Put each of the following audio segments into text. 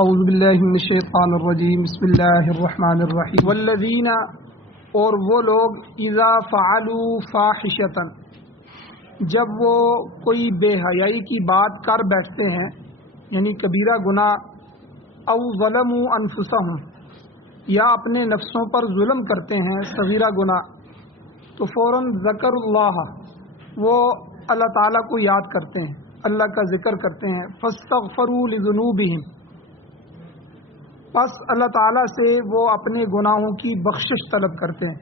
اعوذ باللہ من الشیطان الرجیم بسم اللہ الرحمن الرحیم والذین، اور وہ لوگ اذا فعلوا فاحشۃ، جب وہ کوئی بے حیائی کی بات کر بیٹھتے ہیں یعنی کبیرہ گناہ، او ظلموا انفسہم، یا اپنے نفسوں پر ظلم کرتے ہیں صغیرہ گناہ، تو فوراً ذکر اللہ، وہ اللہ تعالیٰ کو یاد کرتے ہیں، اللہ کا ذکر کرتے ہیں، فاستغفروا لذنوبہم، پس اللہ تعالیٰ سے وہ اپنے گناہوں کی بخشش طلب کرتے ہیں۔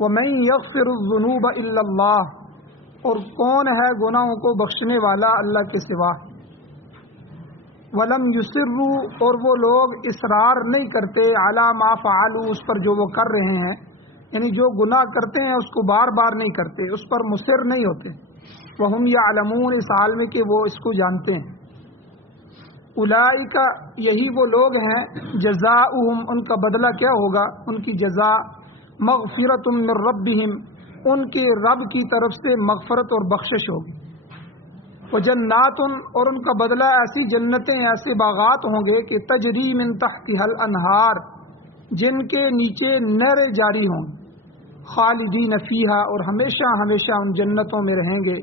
وَمَن يَغْفِرُ الذُّنُوبَ إِلَّا اللَّهُ، اور کون ہے گناہوں کو بخشنے والا اللہ کے سوا۔ وَلَمْ يُصِرُّوا، اور وہ لوگ اصرار نہیں کرتے، عَلَى مَا فَعَلُوا، اس پر جو وہ کر رہے ہیں، یعنی جو گناہ کرتے ہیں اس کو بار بار نہیں کرتے، اس پر مصر نہیں ہوتے۔ وَهُمْ يَعْلَمُونَ، اس حال میں کہ وہ اس کو جانتے ہیں۔ اولئک، یہی وہ لوگ ہیں، جزاؤہم، ان کا بدلہ کیا ہوگا، ان کی جزا، مغفرۃ من ربہم، ان کے رب کی طرف سے مغفرت اور بخشش ہوگی۔ وجنات، اور ان کا بدلہ ایسی جنتیں، ایسے باغات ہوں گے کہ تجری من تحتها الانہار، جن کے نیچے نہریں جاری ہوں گی، خالدین فیہا، اور ہمیشہ ہمیشہ ان جنتوں میں رہیں گے۔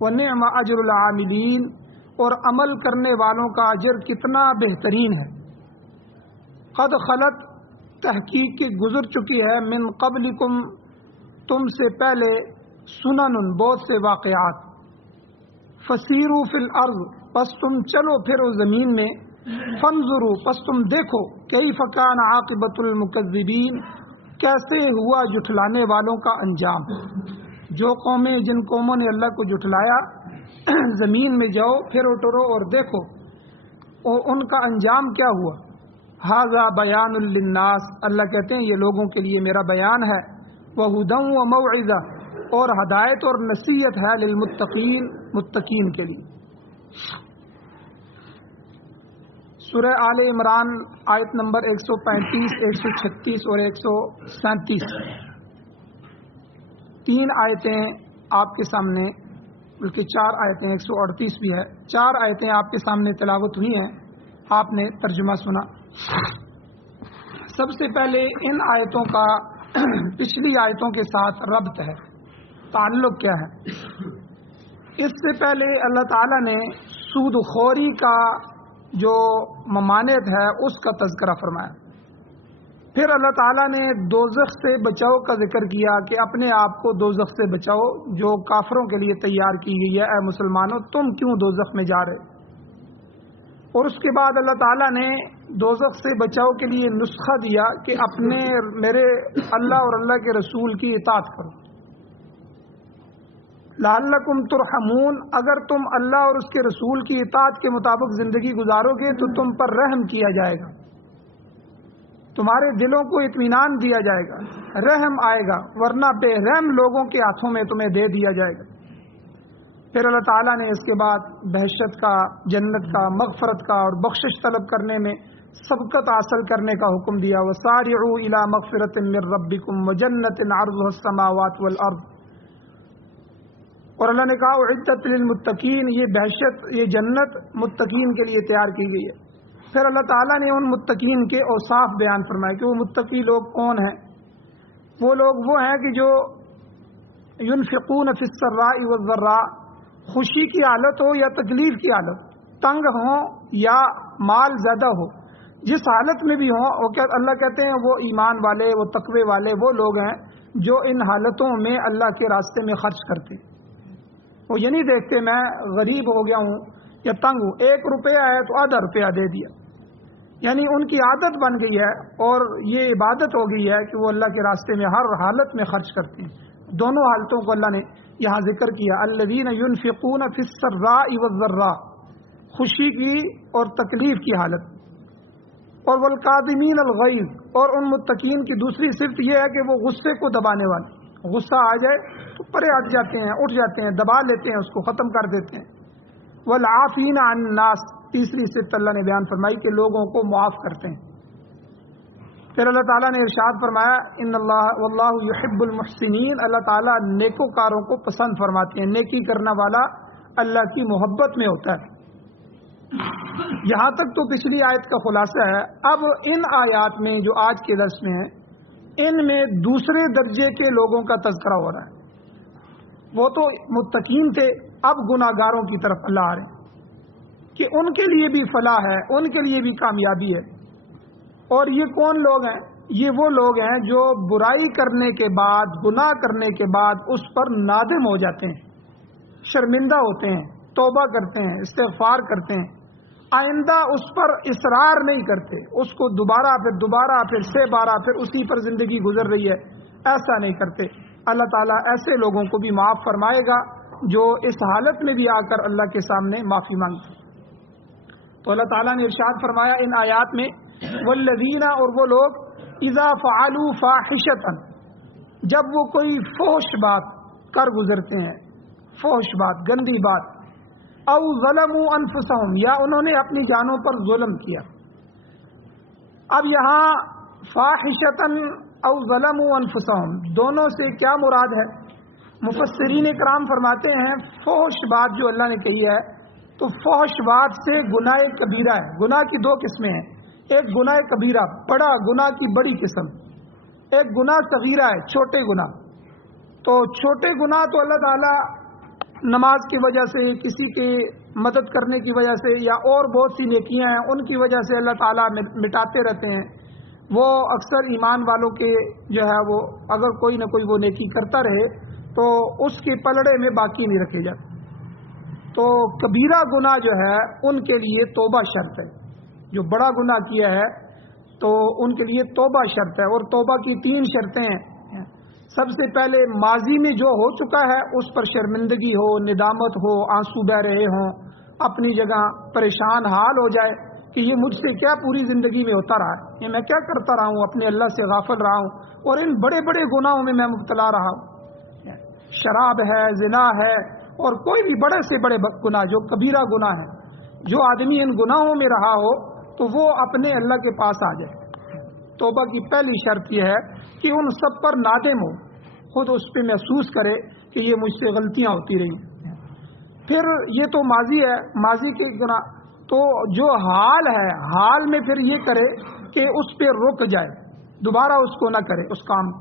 ونعم اجر العاملین، اور عمل کرنے والوں کا اجر کتنا بہترین ہے۔ قد خلت، تحقیق کی گزر چکی ہے، من قبلکم، تم سے پہلے، سنن، بہت سے واقعات۔ فسیروا فی الارض، پس تم چلو پھرو زمین میں، فانظروا، پس تم دیکھو، کیف کان عاقبۃ المکذبین، کیسے ہوا جھٹلانے والوں کا انجام۔ جو قومیں، جن قوموں نے اللہ کو جھٹلایا، زمین میں جاؤ، پھر ٹرو اور دیکھو اور ان کا انجام کیا ہوا۔ ھذا بیان للناس، اللہ کہتے ہیں یہ لوگوں کے لیے میرا بیان ہے۔ وہدی وموعظہ، اور ہدایت اور نصیحت ہے، للمتقین، متقین کے لیے۔ سورہ آل عمران آیت نمبر 135، 136 اور 137، تین آیتیں آپ کے سامنے، بلکہ چار آیتیں، 138 بھی ہے، چار آیتیں آپ کے سامنے تلاوت ہوئی ہیں، آپ نے ترجمہ سنا۔ سب سے پہلے ان آیتوں کا پچھلی آیتوں کے ساتھ ربط ہے، تعلق کیا ہے۔ اس سے پہلے اللہ تعالیٰ نے سود خوری کا جو ممانعت ہے اس کا تذکرہ فرمایا، پھر اللہ تعالیٰ نے دوزخ سے بچاؤ کا ذکر کیا کہ اپنے آپ کو دوزخ سے بچاؤ جو کافروں کے لیے تیار کی گئی ہے، اے مسلمانوں تم کیوں دوزخ میں جا رہے۔ اور اس کے بعد اللہ تعالیٰ نے دوزخ سے بچاؤ کے لیے نسخہ دیا کہ اپنے میرے اللہ اور اللہ کے رسول کی اطاعت کرو، لعلکم ترحمون، اگر تم اللہ اور اس کے رسول کی اطاعت کے مطابق زندگی گزارو گے تو تم پر رحم کیا جائے گا، تمہارے دلوں کو اطمینان دیا جائے گا، رحم آئے گا، ورنہ بے رحم لوگوں کے ہاتھوں میں تمہیں دے دیا جائے گا۔ پھر اللہ تعالیٰ نے اس کے بعد بہشت کا، جنت کا، مغفرت کا اور بخشش طلب کرنے میں سبقت حاصل کرنے کا حکم دیا۔ وَسَارِعُوا إِلَى مَغْفِرَةٍ مِّن رَّبِّكُمْ وَجَنَّةٍ عَرْضُهَا السَّمَاوَاتُ وَالْأَرْضُ، اور اللہ نے کہا اعدت للمتقین، یہ بہشت، یہ جنت متقین کے لیے تیار کی گئی ہے۔ پھر اللہ تعالیٰ نے ان متقین کے اوصاف بیان فرمائے کہ وہ متقی لوگ کون ہیں۔ وہ لوگ وہ ہیں کہ جو ينفقون فی السراء والضراء، خوشی کی حالت ہو یا تکلیف کی حالت، تنگ ہوں یا مال زیادہ ہو، جس حالت میں بھی ہوں، وہ اللہ کہتے ہیں وہ ایمان والے، وہ تقوی والے وہ لوگ ہیں جو ان حالتوں میں اللہ کے راستے میں خرچ کرتے۔ وہ یہ نہیں دیکھتے میں غریب ہو گیا ہوں یا تنگ ہوں، 1 روپیہ ہے تو آدھا روپیہ دے دیا، یعنی ان کی عادت بن گئی ہے اور یہ عبادت ہو گئی ہے کہ وہ اللہ کے راستے میں ہر حالت میں خرچ کرتے ہیں۔ دونوں حالتوں کو اللہ نے یہاں ذکر کیا، الذین ينفقون فی السراء والضراء، خوشی کی اور تکلیف کی حالت، اور والکاظمین الغیظ، اور ان متقین کی دوسری صفت یہ ہے کہ وہ غصے کو دبانے والے، غصہ آ جائے تو پرے ہٹ جاتے ہیں، اٹھ جاتے ہیں، دبا لیتے ہیں، اس کو ختم کر دیتے ہیں۔ والعافین عن الناس، تیسری صفت اللہ نے بیان فرمائی کہ لوگوں کو معاف کرتے ہیں۔ پھر اللہ تعالیٰ نے ارشاد فرمایا ان اللہ واللہ یحب المحسنین، اللہ تعالیٰ نیکوکاروں کو پسند فرماتے ہیں، نیکی کرنا والا اللہ کی محبت میں ہوتا ہے۔ یہاں تک تو پچھلی آیت کا خلاصہ ہے. اب ان آیات میں جو آج کے درس میں ہیں ان میں دوسرے درجے کے لوگوں کا تذکرہ ہو رہا ہے. وہ تو متقین تھے، اب گناہگاروں کی طرف اللہ آ رہے ہیں کہ ان کے لیے بھی فلاح ہے، ان کے لیے بھی کامیابی ہے. اور یہ کون لوگ ہیں؟ یہ وہ لوگ ہیں جو برائی کرنے کے بعد، گناہ کرنے کے بعد اس پر نادم ہو جاتے ہیں، شرمندہ ہوتے ہیں، توبہ کرتے ہیں، استغفار کرتے ہیں، آئندہ اس پر اصرار نہیں کرتے، اس کو دوبارہ پھر سے بارہ پھر اسی پر زندگی گزر رہی ہے، ایسا نہیں کرتے. اللہ تعالیٰ ایسے لوگوں کو بھی معاف فرمائے گا جو اس حالت میں بھی آ کر اللہ کے سامنے معافی مانگتے. تو اللہ تعالیٰ نے ارشاد فرمایا ان آیات میں، والذین، اور وہ لوگ، اذا فعلوا فاحشۃ، جب وہ کوئی فحش بات کر گزرتے ہیں، فحش بات، گندی بات، او ظلموا انفسهم، یا انہوں نے اپنی جانوں پر ظلم کیا. اب یہاں فاحشۃ او ظلموا انفسهم دونوں سے کیا مراد ہے؟ مفسرین کرام فرماتے ہیں فحش بات جو اللہ نے کہی ہے تو فحش بات سے گناہ کبیرہ ہے. گناہ کی دو قسمیں ہیں، ایک گناہ کبیرہ بڑا گناہ کی بڑی قسم، ایک گناہ صغیرہ ہے چھوٹے گناہ. تو چھوٹے گناہ تو اللہ تعالیٰ نماز کی وجہ سے، کسی کی مدد کرنے کی وجہ سے، یا اور بہت سی نیکیاں ہیں ان کی وجہ سے اللہ تعالیٰ مٹاتے رہتے ہیں. وہ اکثر ایمان والوں کے جو ہے وہ اگر کوئی نہ کوئی وہ نیکی کرتا رہے تو اس کے پلڑے میں باقی نہیں رکھے جاتے. تو کبیرہ گناہ جو ہے ان کے لیے توبہ شرط ہے. جو بڑا گناہ کیا ہے تو ان کے لیے توبہ شرط ہے، اور توبہ کی 3 شرطیں ہیں. سب سے پہلے ماضی میں جو ہو چکا ہے اس پر شرمندگی ہو، ندامت ہو، آنسو بہ رہے ہوں، اپنی جگہ پریشان حال ہو جائے کہ یہ مجھ سے کیا پوری زندگی میں ہوتا رہا ہے، یہ میں کیا کرتا رہا ہوں، اپنے اللہ سے غافل رہا ہوں اور ان بڑے بڑے گناہوں میں میں مبتلا رہا ہوں. شراب ہے، زنا ہے، اور کوئی بھی بڑے سے بڑے گناہ جو کبیرہ گناہ ہے، جو آدمی ان گناہوں میں رہا ہو تو وہ اپنے اللہ کے پاس آ جائے. توبہ کی پہلی شرط یہ ہے کہ ان سب پر نادم ہو، خود اس پہ محسوس کرے کہ یہ مجھ سے غلطیاں ہوتی رہی. پھر یہ تو ماضی ہے، ماضی کے گناہ. تو جو حال ہے، حال میں پھر یہ کرے کہ اس پہ رک جائے، دوبارہ اس کو نہ کرے اس کام.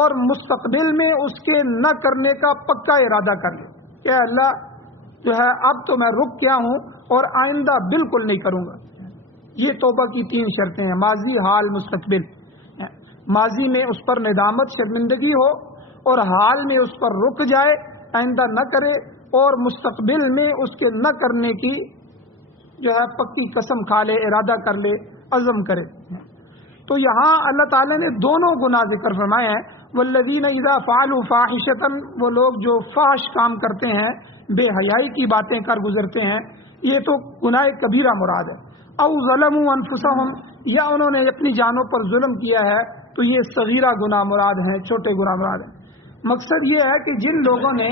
اور مستقبل میں اس کے نہ کرنے کا پکا ارادہ کر لے کہ اللہ جو ہے اب تو میں رک گیا ہوں اور آئندہ بالکل نہیں کروں گا. یہ توبہ کی 3 شرطیں ہیں، ماضی، حال، مستقبل. ماضی میں اس پر ندامت، شرمندگی ہو، اور حال میں اس پر رک جائے، آئندہ نہ کرے، اور مستقبل میں اس کے نہ کرنے کی جو ہے پکی قسم کھا لے، ارادہ کر لے، عزم کرے. تو یہاں اللہ تعالیٰ نے دونوں گناہ ذکر فرمائے ہیں. والذین اذا فعلوا فاحشۃ، وہ لوگ جو فحش کام کرتے ہیں، بے حیائی کی باتیں کر گزرتے ہیں، یہ تو گناہ کبیرہ مراد ہے. او ظلموا انفسهم، یا انہوں نے اپنی جانوں پر ظلم کیا ہے تو یہ صغیرہ گناہ مراد ہیں، چھوٹے گناہ مراد ہیں. مقصد یہ ہے کہ جن لوگوں نے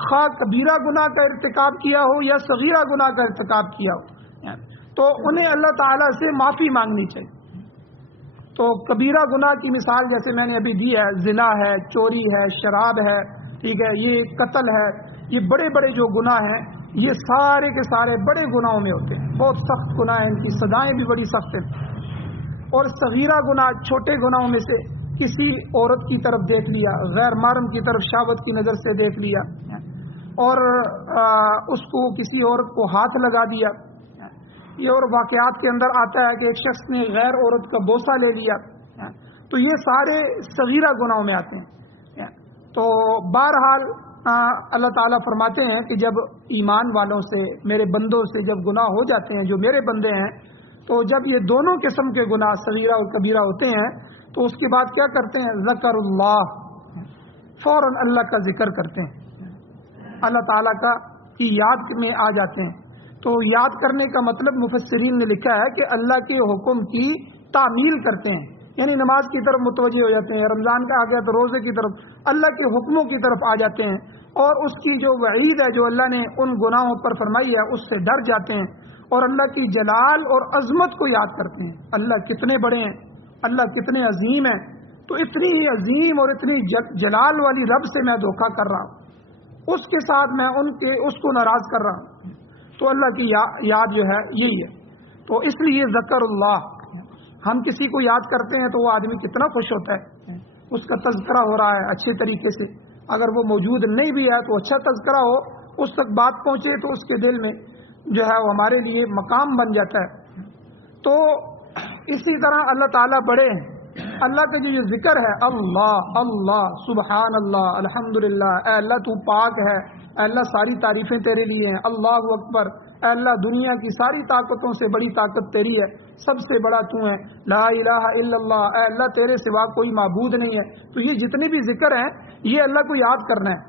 خواہ کبیرہ گناہ کا ارتکاب کیا ہو یا صغیرہ گناہ کا ارتکاب کیا ہو تو انہیں اللہ تعالیٰ سے معافی مانگنی چاہیے. تو کبیرہ گناہ کی مثال جیسے میں نے ابھی دی ہے، زنا ہے، چوری ہے، شراب ہے، ٹھیک ہے، یہ قتل ہے، یہ بڑے بڑے جو گناہ ہیں یہ سارے کے سارے بڑے گناہوں میں ہوتے ہیں، بہت سخت گناہ ہیں، ان کی سزائیں بھی بڑی سخت ہیں. اور صغیرہ گناہ چھوٹے گناہوں میں سے کسی عورت کی طرف دیکھ لیا، غیر محرم کی طرف شہوت کی نظر سے دیکھ لیا، اور اس کو کسی عورت کو ہاتھ لگا دیا. یہ اور واقعات کے اندر آتا ہے کہ ایک شخص نے غیر عورت کا بوسہ لے لیا. تو یہ سارے صغیرہ گناہوں میں آتے ہیں. تو بہرحال اللہ تعالیٰ فرماتے ہیں کہ جب ایمان والوں سے، میرے بندوں سے جب گناہ ہو جاتے ہیں، جو میرے بندے ہیں، تو جب یہ دونوں قسم کے گناہ صغیرہ اور کبیرہ ہوتے ہیں تو اس کے بعد کیا کرتے ہیں؟ ذکر اللہ، فوراً اللہ کا ذکر کرتے ہیں، اللہ تعالیٰ کا کی یاد میں آ جاتے ہیں. تو یاد کرنے کا مطلب مفسرین نے لکھا ہے کہ اللہ کے حکم کی تعمیل کرتے ہیں، یعنی نماز کی طرف متوجہ ہو جاتے ہیں، رمضان کا آ گیا تو روزے کی طرف، اللہ کے حکموں کی طرف آ جاتے ہیں، اور اس کی جو وعید ہے جو اللہ نے ان گناہوں پر فرمائی ہے اس سے ڈر جاتے ہیں، اور اللہ کی جلال اور عظمت کو یاد کرتے ہیں. اللہ کتنے بڑے ہیں، اللہ کتنے عظیم ہیں. تو اتنی ہی عظیم اور اتنی جلال والی رب سے میں دھوکہ کر رہا ہوں، اس کے ساتھ میں اس کو ناراض کر رہا ہوں. تو اللہ کی یاد جو ہے یہی ہے. تو اس لیے ذکر اللہ، ہم کسی کو یاد کرتے ہیں تو وہ آدمی کتنا خوش ہوتا ہے، اس کا تذکرہ ہو رہا ہے اچھے طریقے سے. اگر وہ موجود نہیں بھی ہے تو اچھا تذکرہ ہو، اس تک بات پہنچے تو اس کے دل میں جو ہے وہ ہمارے لیے مقام بن جاتا ہے. تو اسی طرح اللہ تعالیٰ بڑے ہیں. اللہ کا جو ذکر ہے، اللہ اللہ سبحان اللہ الحمدللہ، اے اللہ تو پاک ہے، اے اللہ ساری تعریفیں تیرے لیے ہیں، اللہ اکبر، اے اللہ دنیا کی ساری طاقتوں سے بڑی طاقت تیری ہے، سب سے بڑا تو ہے، لا الہ الا اللہ، اے اللہ تیرے سوا کوئی معبود نہیں ہے. تو یہ جتنے بھی ذکر ہیں یہ اللہ کو یاد کرنا ہے.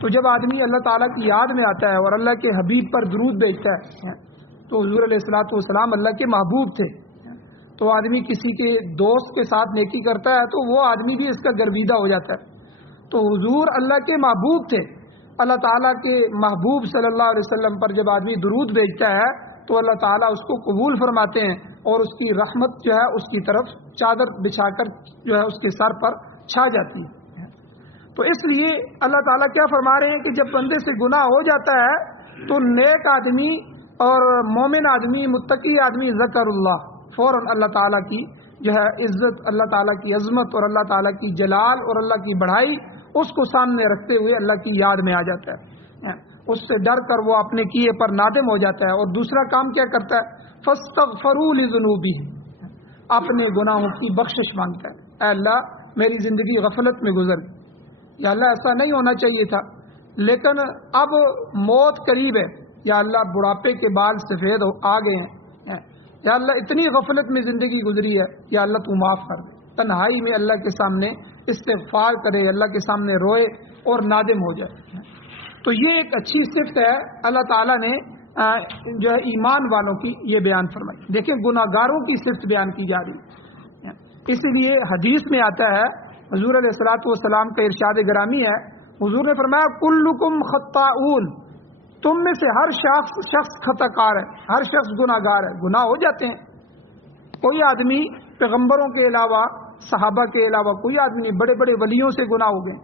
تو جب آدمی اللہ تعالیٰ کی یاد میں آتا ہے اور اللہ کے حبیب پر درود بھیجتا ہے، تو حضور علیہ الصلوۃ والسلام اللہ کے محبوب تھے. تو آدمی کسی کے دوست کے ساتھ نیکی کرتا ہے تو وہ آدمی بھی اس کا گرویدہ ہو جاتا ہے. تو حضور اللہ کے محبوب تھے. اللہ تعالیٰ کے محبوب صلی اللہ علیہ وسلم پر جب آدمی درود بھیجتا ہے تو اللہ تعالیٰ اس کو قبول فرماتے ہیں اور اس کی رحمت جو ہے اس کی طرف چادر بچھا کر جو ہے اس کے سر پر چھا جاتی ہے. تو اس لیے اللہ تعالیٰ کیا فرما رہے ہیں کہ جب بندے سے گناہ ہو جاتا ہے تو نیک آدمی اور مومن آدمی متقی آدمی ذکر اللہ، فوراً اللہ تعالیٰ کی جو ہے عزت، اللہ تعالیٰ کی عظمت اور اللہ تعالیٰ کی جلال اور اللہ کی بڑائی اس کو سامنے رکھتے ہوئے اللہ کی یاد میں آ جاتا ہے. اس سے ڈر کر وہ اپنے کیے پر نادم ہو جاتا ہے. اور دوسرا کام کیا کرتا ہے، فاستغفروا لذنوبہم، اپنے گناہوں کی بخشش مانگتا ہے. اے اللہ میری زندگی غفلت میں گزر گئی، یا اللہ ایسا نہیں ہونا چاہیے تھا، لیکن اب موت قریب ہے، یا اللہ بڑھاپے کے بال سفید آ گئے ہیں، یا اللہ اتنی غفلت میں زندگی گزری ہے، یا اللہ تو معاف کر دے. تنہائی میں اللہ کے سامنے استغفار کرے، اللہ کے سامنے روئے اور نادم ہو جائے. تو یہ ایک اچھی صفت ہے اللہ تعالیٰ نے جو ہے ایمان والوں کی یہ بیان فرمائی. دیکھیں گناہ گاروں کی صفت بیان کی جا رہی ہے. اسی لیے حدیث میں آتا ہے، حضور علیہ الصلوۃ والسلام کا ارشاد گرامی ہے، حضور نے فرمایا کلکم خطاؤن، تم میں سے ہر شخص خطا کار ہے، ہر شخص گناہ گار ہے، گناہ ہو جاتے ہیں. کوئی آدمی پیغمبروں کے علاوہ، صحابہ کے علاوہ کوئی آدمی بڑے بڑے ولیوں سے گناہ ہو گئے،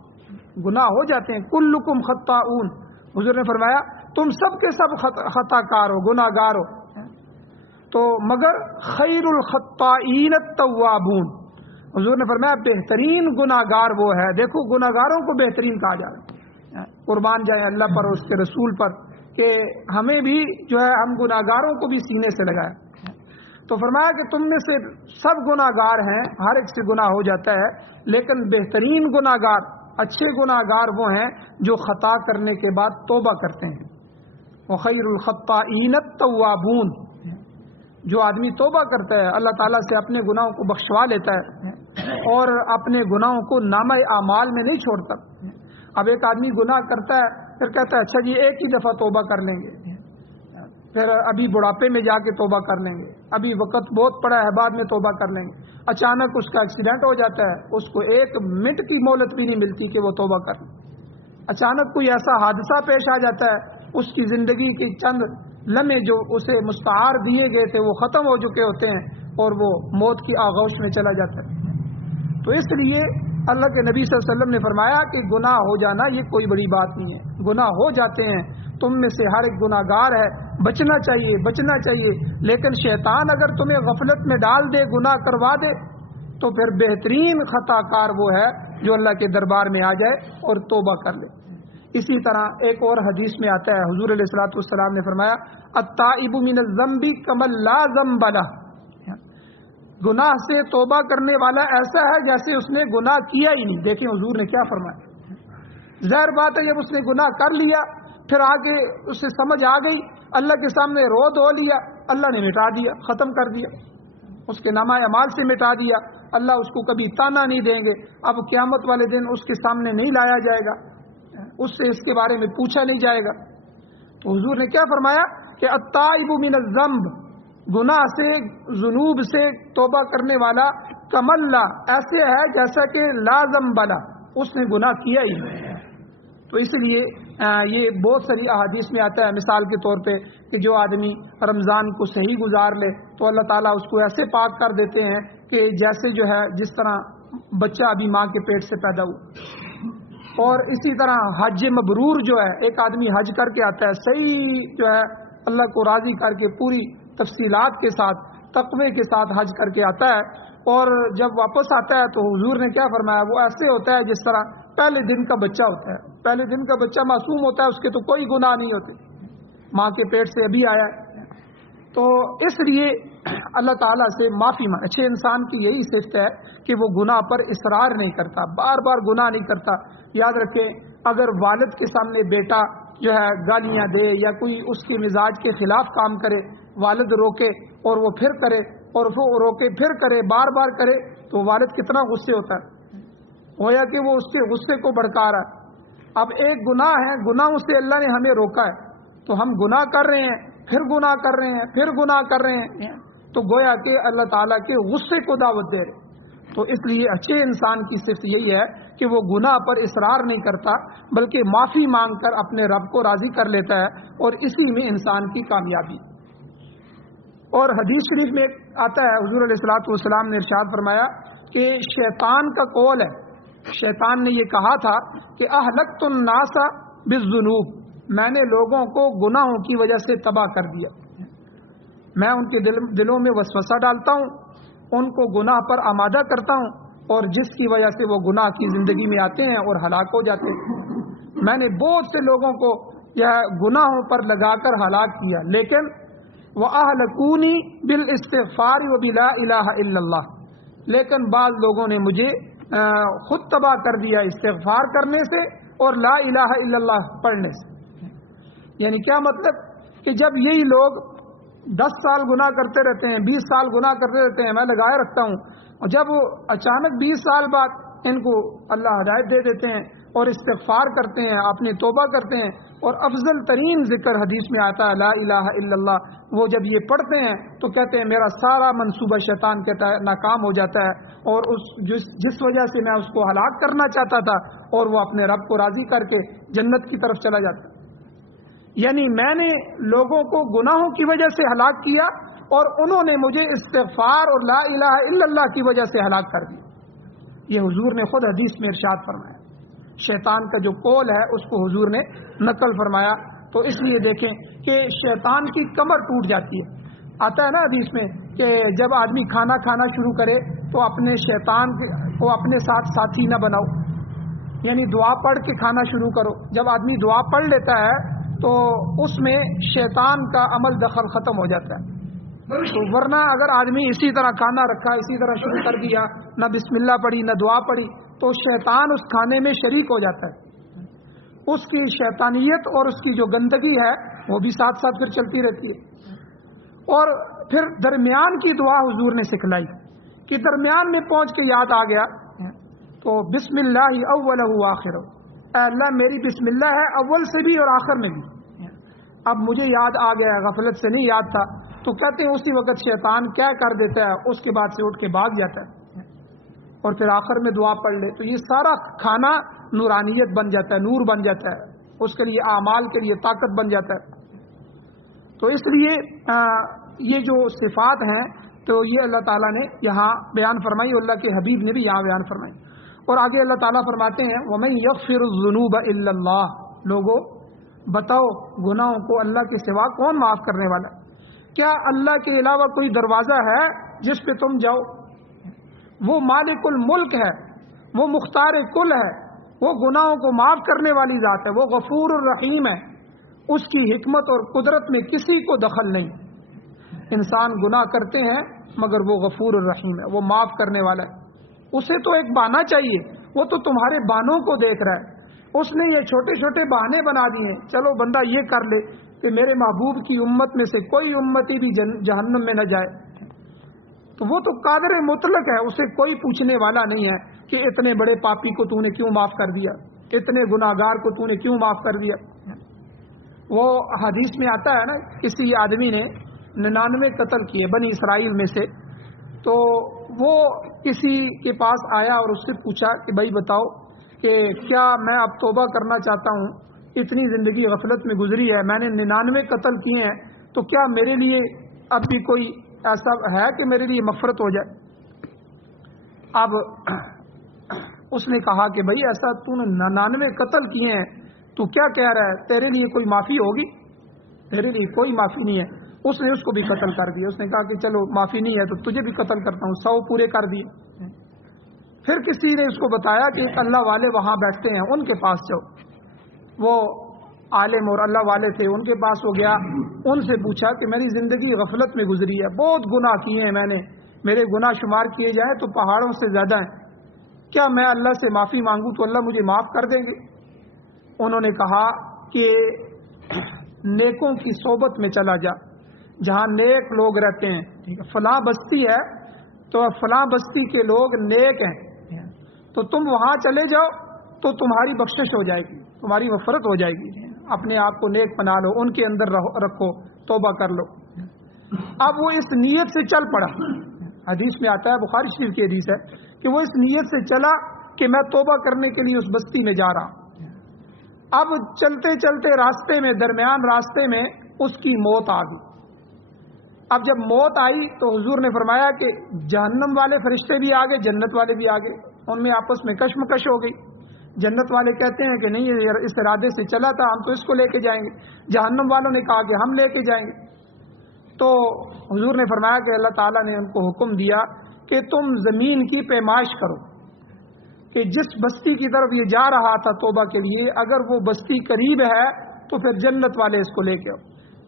گناہ ہو جاتے ہیں. کلکم خطاؤن، حضور نے فرمایا تم سب کے سب خطا کار ہو، گناہ گار ہو. تو مگر خیر الخطائین التوابون، حضور نے فرمایا بہترین گناہ گار وہ ہے. دیکھو گناہ گاروں کو بہترین کہا جا رہا ہے. قربان جائیں اللہ پر اور اس کے رسول پر کہ ہمیں بھی جو ہے ہم گناہ گاروں کو بھی سینے سے لگائیں. تو فرمایا کہ تم میں سے سب گناہ گار ہیں، ہر ایک سے گناہ ہو جاتا ہے، لیکن بہترین گناہ گار، اچھے گناہ گار وہ ہیں جو خطا کرنے کے بعد توبہ کرتے ہیں. وخیر الخطائین التوابون، جو آدمی توبہ کرتا ہے اللہ تعالیٰ سے اپنے گناہوں کو بخشوا لیتا ہے اور اپنے گناہوں کو نامہ اعمال میں نہیں چھوڑتا. اب ایک آدمی گناہ کرتا ہے پھر کہتا ہے اچھا جی ایک ہی دفعہ توبہ کر لیں گے، پھر ابھی بڑھاپے میں جا کے توبہ کر لیں گے، ابھی وقت بہت پڑا ہے بعد میں توبہ کر لیں گے. اچانک اس کا ایکسیڈنٹ ہو جاتا ہے، اس کو ایک منٹ کی مہلت بھی نہیں ملتی کہ وہ توبہ کر لیں. اچانک کوئی ایسا حادثہ پیش آ جاتا ہے، اس کی زندگی کی چند لمحے جو اسے مستعار دیے گئے تھے وہ ختم ہو چکے ہوتے ہیں اور وہ موت کی آغوش میں چلا جاتا ہے. تو اس لیے اللہ کے نبی صلی اللہ علیہ وسلم نے فرمایا کہ گناہ ہو جانا یہ کوئی بڑی بات نہیں ہے. گناہ ہو جاتے ہیں، تم میں سے ہر ایک گناہ گار ہے، بچنا چاہیے بچنا چاہیے. لیکن شیطان اگر تمہیں غفلت میں ڈال دے، گناہ کروا دے، تو پھر بہترین خطا کار وہ ہے جو اللہ کے دربار میں آ جائے اور توبہ کر لے. اسی طرح ایک اور حدیث میں آتا ہے، حضور علیہ الصلوۃ والسلام نے فرمایا التائب من الذنب کمن لا ذنب له، گناہ سے توبہ کرنے والا ایسا ہے جیسے اس نے گناہ کیا ہی نہیں. دیکھیں حضور نے کیا فرمایا. ظاہر بات ہے جب اس نے گناہ کر لیا پھر آگے اسے سمجھ آ گئی، اللہ کے سامنے رو دھو لیا، اللہ نے مٹا دیا، ختم کر دیا، اس کے نامہ اعمال سے مٹا دیا. اللہ اس کو کبھی تانا نہیں دیں گے، اب قیامت والے دن اس کے سامنے نہیں لایا جائے گا، اس سے اس کے بارے میں پوچھا نہیں جائے گا. تو حضور نے کیا فرمایا کہ التائب من الذنب، گناہ سے ذنوب سے توبہ کرنے والا کمن لا، ایسے ہے جیسا کہ لا ذنب له، اس نے گناہ کیا ہی نہیں. تو اس لیے یہ بہت ساری احادیث میں آتا ہے، مثال کے طور پہ کہ جو آدمی رمضان کو صحیح گزار لے تو اللہ تعالیٰ اس کو ایسے پاک کر دیتے ہیں کہ جیسے جو ہے جس طرح بچہ ابھی ماں کے پیٹ سے پیدا ہوا. اور اسی طرح حج مبرور جو ہے، ایک آدمی حج کر کے آتا ہے، صحیح جو ہے اللہ کو راضی کر کے پوری تفصیلات کے ساتھ تقوی کے ساتھ حج کر کے آتا ہے، اور جب واپس آتا ہے تو حضور نے کیا فرمایا، وہ ایسے ہوتا ہے جس طرح پہلے دن کا بچہ ہوتا ہے۔ پہلے دن کا بچہ معصوم ہوتا ہے، اس کے تو کوئی گناہ نہیں ہوتے، ماں کے پیٹ سے ابھی آیا ہے۔ تو اس لیے اللہ تعالیٰ سے معافی مانگ، اچھے انسان کی یہی صفت ہے کہ وہ گناہ پر اصرار نہیں کرتا، بار بار گناہ نہیں کرتا۔ یاد رکھیں، اگر والد کے سامنے بیٹا جو ہے گالیاں دے یا کوئی اس کے مزاج کے خلاف کام کرے، والد روکے اور وہ پھر کرے، اور وہ روکے پھر کرے، بار بار کرے، تو والد کتنا غصے ہوتا ہے، گویا کہ وہ اس کے غصے کو بھڑکا رہا ہے۔ اب ایک گناہ ہے، گناہوں سے اللہ نے ہمیں روکا ہے، تو ہم گناہ کر رہے ہیں، پھر گناہ کر رہے ہیں، پھر گناہ کر رہے ہیں، تو گویا کہ اللہ تعالیٰ کے غصے کو دعوت دے رہے۔ تو اس لیے اچھے انسان کی صفت یہی ہے کہ وہ گناہ پر اصرار نہیں کرتا، بلکہ معافی مانگ کر اپنے رب کو راضی کر لیتا ہے، اور اسی میں انسان کی کامیابی۔ اور حدیث شریف میں آتا ہے، حضور علیہ الصلوۃ والسلام نے ارشاد فرمایا کہ شیطان کا قول ہے، شیطان نے یہ کہا تھا کہ اہلکت الناس بالذنوب، میں نے لوگوں کو گناہوں کی وجہ سے تباہ کر دیا، میں ان کے دلوں میں وسوسہ ڈالتا ہوں، ان کو گناہ پر آمادہ کرتا ہوں، اور جس کی وجہ سے وہ گناہ کی زندگی میں آتے ہیں اور ہلاک ہو جاتے ہیں۔ میں نے بہت سے لوگوں کو گناہوں پر لگا کر ہلاک کیا، لیکن وَأَهْلَكُونِي بِالْإِسْتِغْفَارِ وَبِلَا إِلَٰهَ إِلَّا اللَّهِ، لیکن بعض لوگوں نے مجھے خود تباہ کر دیا استغفار کرنے سے اور لا الہ الا اللہ پڑھنے سے۔ یعنی کیا مطلب کہ جب یہی لوگ 10 سال گناہ کرتے رہتے ہیں، 20 سال گناہ کرتے رہتے ہیں، میں لگائے رکھتا ہوں، اور جب وہ اچانک 20 سال بعد ان کو اللہ ہدایت دے دیتے ہیں اور استغفار کرتے ہیں، اپنی توبہ کرتے ہیں، اور افضل ترین ذکر حدیث میں آتا ہے لا الہ الا اللہ، وہ جب یہ پڑھتے ہیں تو کہتے ہیں میرا سارا منصوبہ شیطان کہتا ہے ناکام ہو جاتا ہے، اور جس وجہ سے میں اس کو ہلاک کرنا چاہتا تھا، اور وہ اپنے رب کو راضی کر کے جنت کی طرف چلا جاتا ہے۔ یعنی میں نے لوگوں کو گناہوں کی وجہ سے ہلاک کیا، اور انہوں نے مجھے استغفار اور لا الہ الا اللہ کی وجہ سے ہلاک کر دیا۔ یہ حضور نے خود حدیث میں ارشاد فرمایا، شیطان کا جو قول ہے اس کو حضور نے نقل فرمایا۔ تو اس لیے دیکھیں کہ شیطان کی کمر ٹوٹ جاتی ہے، آتا ہے نا حدیث میں کہ جب آدمی کھانا کھانا شروع کرے تو اپنے شیطان کو اپنے ساتھ ساتھی نہ بناؤ، یعنی دعا پڑھ کے کھانا شروع کرو۔ جب آدمی دعا پڑھ لیتا ہے تو اس میں شیطان کا عمل دخل ختم ہو جاتا ہے، تو ورنہ اگر آدمی اسی طرح کھانا رکھا، اسی طرح شروع کر دیا، نہ بسم اللہ پڑھی نہ دعا پڑھی، تو شیطان اس کھانے میں شریک ہو جاتا ہے، اس کی شیطانیت اور اس کی جو گندگی ہے وہ بھی ساتھ ساتھ پھر چلتی رہتی ہے۔ اور پھر درمیان کی دعا حضور نے سکھلائی کہ درمیان میں پہنچ کے یاد آ گیا تو بسم اللہ اولہ آخرہ، اے اللہ میری بسم اللہ ہے اول سے بھی اور آخر میں بھی، اب مجھے یاد آ گیا، غفلت سے نہیں یاد تھا، تو کہتے ہیں اسی وقت شیطان کیا کر دیتا ہے، اس کے بعد سے اٹھ کے بھاگ جاتا ہے، اور پھر آخر میں دعا پڑھ لے، تو یہ سارا کھانا نورانیت بن جاتا ہے، نور بن جاتا ہے، اس کے لیے اعمال کے لیے طاقت بن جاتا ہے۔ تو اس لیے یہ جو صفات ہیں تو یہ اللہ تعالیٰ نے یہاں بیان فرمائی، اللہ کے حبیب نے بھی یہاں بیان فرمائی۔ اور آگے اللہ تعالیٰ فرماتے ہیں وَمَن يَغْفِرُ الذُّنُوبَ إِلَّا اللَّهُ، لوگو بتاؤ گناہوں کو اللہ کے سوا کون معاف کرنے والا ہے؟ کیا اللہ کے علاوہ کوئی دروازہ ہے جس پہ تم جاؤ؟ وہ مالک الملک ہے، وہ مختار کل ہے، وہ گناہوں کو معاف کرنے والی ذات ہے، وہ غفور الرحیم ہے، اس کی حکمت اور قدرت میں کسی کو دخل نہیں۔ انسان گناہ کرتے ہیں مگر وہ غفور الرحیم ہے، وہ معاف کرنے والا ہے۔ اسے تو ایک بہانہ چاہیے، وہ تو تمہارے بہانوں کو دیکھ رہا ہے، اس نے یہ چھوٹے چھوٹے بہانے بنا دیے، چلو بندہ یہ کر لے کہ میرے محبوب کی امت میں سے کوئی امتی بھی جہنم میں نہ جائے، تو وہ تو قادر مطلق ہے، اسے کوئی پوچھنے والا نہیں ہے کہ اتنے بڑے پاپی کو تو نے کیوں معاف کر دیا، اتنے گناہگار کو تو نے کیوں معاف کر دیا۔ وہ حدیث میں آتا ہے نا، کسی آدمی نے 99 قتل کیے بنی اسرائیل میں سے، تو وہ کسی کے پاس آیا اور اس سے پوچھا کہ بھائی بتاؤ کہ کیا میں اب توبہ کرنا چاہتا ہوں، اتنی زندگی غفلت میں گزری ہے، میں نے 99 قتل کیے ہیں، تو کیا میرے لیے اب بھی کوئی ایسا ہے کہ میرے لیے مغفرت ہو جائے؟ اب اس نے کہا کہ بھائی ایسا تو نے 99 قتل کیے ہیں، تو کیا کہہ رہا ہے، تیرے لیے کوئی معافی ہوگی؟ تیرے لیے کوئی معافی نہیں ہے. اس نے اس کو بھی قتل کر دیا. اس نے کہا کہ چلو معافی نہیں ہے تو تجھے بھی قتل کرتا ہوں. 100 پورے کر دیے. پھر کسی نے اس کو بتایا کہ اللہ والے وہاں بیٹھتے ہیں, ان کے پاس جاؤ. وہ عالم اور اللہ والے تھے, ان کے پاس وہ گیا. ان سے پوچھا کہ میری زندگی غفلت میں گزری ہے, بہت گناہ کیے ہیں میں نے, میرے گناہ شمار کیے جائیں تو پہاڑوں سے زیادہ ہیں, کیا میں اللہ سے معافی مانگوں تو اللہ مجھے معاف کر دیں گے؟ انہوں نے کہا کہ نیکوں کی صحبت میں چلا جا, جہاں نیک لوگ رہتے ہیں. فلاں بستی ہے تو فلاں بستی کے لوگ نیک ہیں, تو تم وہاں چلے جاؤ تو تمہاری بخشش ہو جائے گی, تمہاری مغفرت ہو جائے گی. اپنے آپ کو نیک بنا لو, ان کے اندر رکھو, توبہ کر لو. اب وہ اس نیت سے چل پڑا. حدیث میں آتا ہے, بخاری شریف کی حدیث ہے, کہ وہ اس نیت سے چلا کہ میں توبہ کرنے کے لیے اس بستی میں جا رہا. اب چلتے چلتے راستے میں, درمیان راستے میں اس کی موت آ گئی. اب جب موت آئی تو حضور نے فرمایا کہ جہنم والے فرشتے بھی آگے, جنت والے بھی آگے. ان میں آپس میں کشمکش ہو گئی. جنت والے کہتے ہیں کہ نہیں, یہ اس ارادے سے چلا تھا, ہم تو اس کو لے کے جائیں گے. جہنم والوں نے کہا کہ ہم لے کے جائیں گے. تو حضور نے فرمایا کہ اللہ تعالیٰ نے ان کو حکم دیا کہ تم زمین کی پیمائش کرو, کہ جس بستی کی طرف یہ جا رہا تھا توبہ کے لیے, اگر وہ بستی قریب ہے تو پھر جنت والے اس کو لے کے آؤ.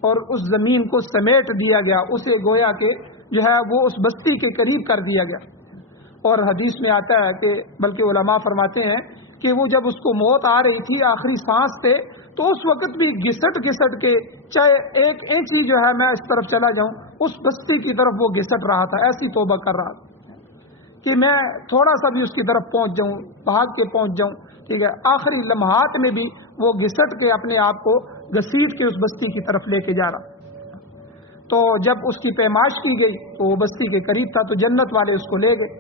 اور اس زمین کو سمیٹ دیا گیا, اسے گویا کہ جو ہے وہ اس بستی کے قریب کر دیا گیا. اور حدیث میں آتا ہے کہ بلکہ علماء فرماتے ہیں کہ وہ جب اس کو موت آ رہی تھی, آخری سانس تھے, تو اس وقت بھی گھسٹ گھسٹ کے, چاہے ایک انچ ہی جو ہے میں اس طرف چلا جاؤں, اس بستی کی طرف وہ گھسٹ رہا تھا. ایسی توبہ کر رہا تھا کہ میں تھوڑا سا بھی اس کی طرف پہنچ جاؤں, بھاگ کے پہنچ جاؤں. ٹھیک ہے, آخری لمحات میں بھی وہ گھسٹ کے اپنے آپ کو گھسیٹ کے اس بستی کی طرف لے کے جا رہا. تو جب اس کی پیمائش کی گئی تو وہ بستی کے قریب تھا, تو جنت والے اس کو لے گئے.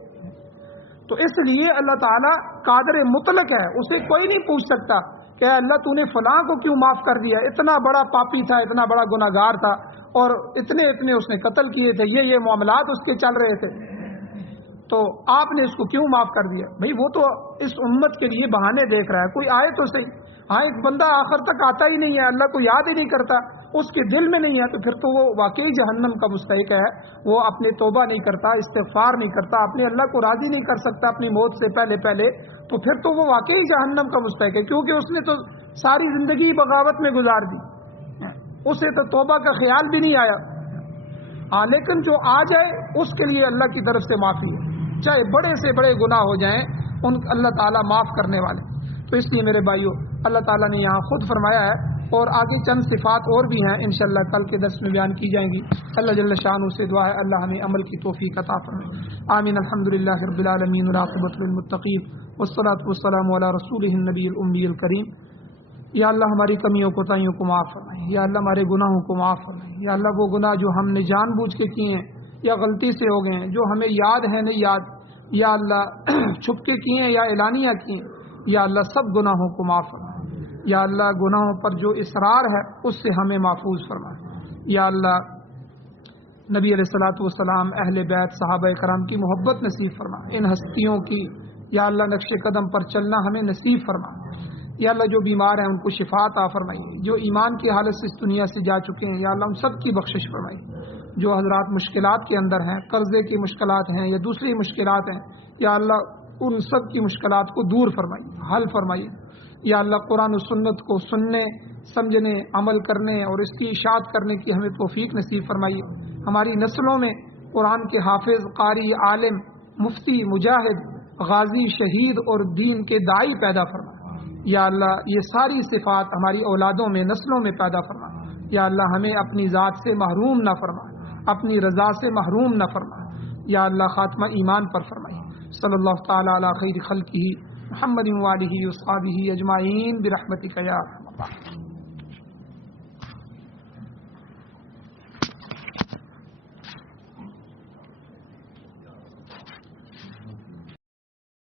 تو اس لیے اللہ تعالیٰ قادر مطلق ہے, اسے کوئی نہیں پوچھ سکتا کہ اللہ تو نے فلاں کو کیوں معاف کر دیا, اتنا بڑا پاپی تھا, اتنا بڑا گناہگار تھا, اور اتنے اس نے قتل کیے تھے, یہ معاملات اس کے چل رہے تھے, تو آپ نے اس کو کیوں معاف کر دیا؟ بھئی وہ تو اس امت کے لیے بہانے دیکھ رہا ہے, کوئی آئے تو صحیح. ہاں, ایک بندہ آخر تک آتا ہی نہیں ہے, اللہ کو یاد ہی نہیں کرتا, اس کے دل میں نہیں ہے, تو پھر تو وہ واقعی جہنم کا مستحق ہے. وہ اپنے توبہ نہیں کرتا, استغفار نہیں کرتا, اپنے اللہ کو راضی نہیں کر سکتا اپنی موت سے پہلے, تو پھر تو وہ واقعی جہنم کا مستحق ہے, کیونکہ اس نے تو ساری زندگی بغاوت میں گزار دی, اسے تو توبہ کا خیال بھی نہیں آیا. ہاں, لیکن جو آ جائے اس کے لیے اللہ کی طرف سے معافی ہے, چاہے بڑے سے بڑے گناہ ہو جائیں, ان اللہ تعالیٰ معاف کرنے والے. تو اس لیے میرے بھائیوں, اللہ تعالیٰ نے یہاں خود فرمایا ہے, اور آگے چند صفات اور بھی ہیں انشاءاللہ کل کے درس میں بیان کی جائیں گی. اللہ جل شانہ سے دعا ہے اللہ ہمیں عمل کی توفیق عطا فرمائے. آمین. الحمدللہ رب العالمین والعاقبۃ للمتقین والصلاۃ والسلام علی رسولہ النبی الامی الکریم. یا اللہ ہماری کمیوں کوتاہیوں کو معاف فرمائے, یا اللہ ہمارے گناہوں کو معاف فرمائے, یا اللہ وہ گناہ جو ہم نے جان بوجھ کے کیے ہیں یا غلطی سے ہو گئے ہیں, جو ہمیں یاد ہے نہیں یاد, یا اللہ چھپ کے کیے ہیں یا اعلانیہ کیے ہیں, یا اللہ سب گناہوں کو معاف فرمائے. یا اللہ گناہوں پر جو اصرار ہے اس سے ہمیں محفوظ فرمائے. یا اللہ نبی علیہ الصلوۃ والسلام, اہل بیت, صحابہ کرام کی محبت نصیب فرمائے. ان ہستیوں کی یا اللہ نقش قدم پر چلنا ہمیں نصیب فرمائے. یا اللہ جو بیمار ہیں ان کو شفا عطا فرمائیے, جو ایمان کی حالت سے اس دنیا سے جا چکے ہیں یا اللہ ان سب کی بخشش فرمائیے. جو حضرات مشکلات کے اندر ہیں, قرضے کی مشکلات ہیں یا دوسری مشکلات ہیں, یا اللہ ان سب کی مشکلات کو دور فرمائیے, حل فرمائیے. یا اللہ قرآن و سنت کو سننے, سمجھنے, عمل کرنے اور اس کی اشاعت کرنے کی ہمیں توفیق نصیب فرمائیے. ہماری نسلوں میں قرآن کے حافظ, قاری, عالم, مفتی, مجاہد, غازی, شہید اور دین کے داعی پیدا فرمائے. یا اللہ یہ ساری صفات ہماری اولادوں میں, نسلوں میں پیدا فرما. یا اللہ ہمیں اپنی ذات سے محروم نہ فرما, اپنی رضا سے محروم نہ فرما. یا اللہ خاتمہ ایمان پر فرمائے. صلی اللہ تعالی علی خیر خلقہ محمد و آلہ و اصحابہ اجمعین برحمتک یا